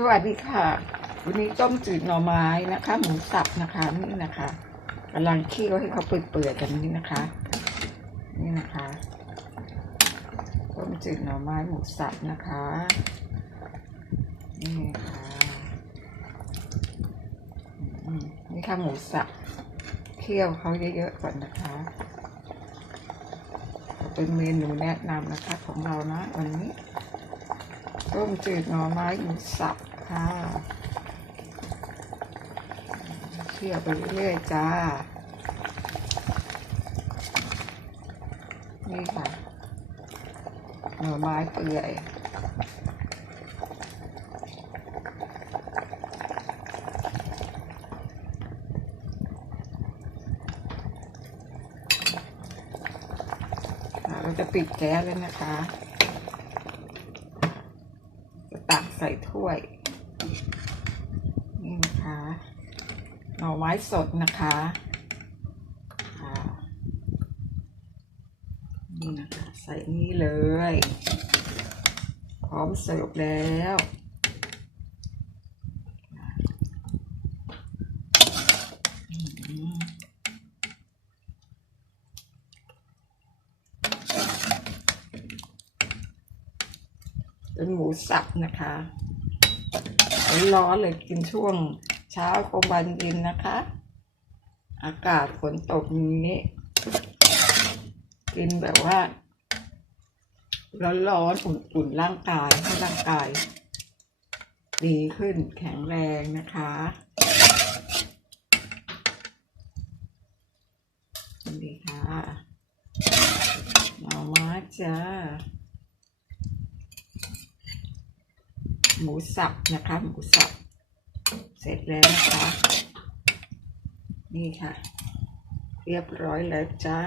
สวัสดีค่ะ วันนี้ต้มจืดหน่อไม้นะคะ หมูสับนะคะนี่นะคะกำลังเคี่ยวให้เขาเปื่อยๆกันนี่นะคะ นี่นะคะ ต้มจืดหน่อไม้หมูสับนะคะ นี่ค่ะนี่ค่ะหมูสับเคี่ยวเขาเยอะๆก่อนนะคะ เป็นเมนูแนะนำนะคะของเรานะวันนี้ ต้มจืดหน่อไม้หมูสับค่ะเคี่ยวไปเรื่อยๆจ้า นี่ค่ะ หน่อไม้เปื่อยเราจะปิดแก๊สแล้วนะคะ จะตัก ใส่ถ้วย นี่นะคะหน่อไม้สดนะคะนี่นะคะ ใส่นี่เลย พร้อมเสิร์ฟแล้ว เป็นหมูสับนะคะร้อนเลยกินช่วงเช้ากลางวันเย็นนะคะ อากาศฝนตกอย่างนี้ กินแบบว่า ร้อนๆอุ่นๆร่างกายให้ร่างกาย ดีขึ้นแข็งแรงนะคะนี่ค่ะหน่อไม้จ้า หมูสับนะคะ หมูสับ เสร็จแล้วนะคะ นี่ค่ะ เรียบร้อยแล้วจ้า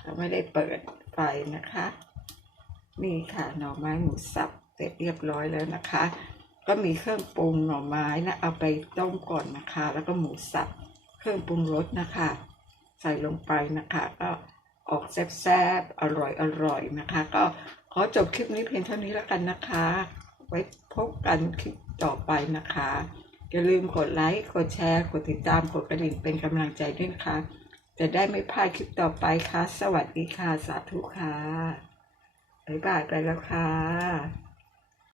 เราไม่ได้เปิดไฟนะคะ นี่ค่ะหน่อไม้หมูสับเสร็จเรียบร้อยแล้วนะคะ ก็มีเครื่องปรุงหน่อไม้นะเอาไปต้มก่อนนะคะ แล้วก็หมูสับเครื่องปรุงรสนะคะ ใส่ลงไปนะคะ ก็ออกแซ่บๆอร่อยๆนะคะ ก็ ขอจบคลิปนี้เพียงเท่านี้แล้วกันนะคะ ไว้พบกันคลิปต่อไปนะคะ อย่าลืมกดไลค์ กดแชร์ กดติดตาม กดกระดิ่งเป็นกำลังใจด้วยนะคะจะได้ไม่พลาดคลิปต่อไปค่ะ สวัสดีค่ะ สาธุค่ะบ๊ายบายไปแล้วค่ะ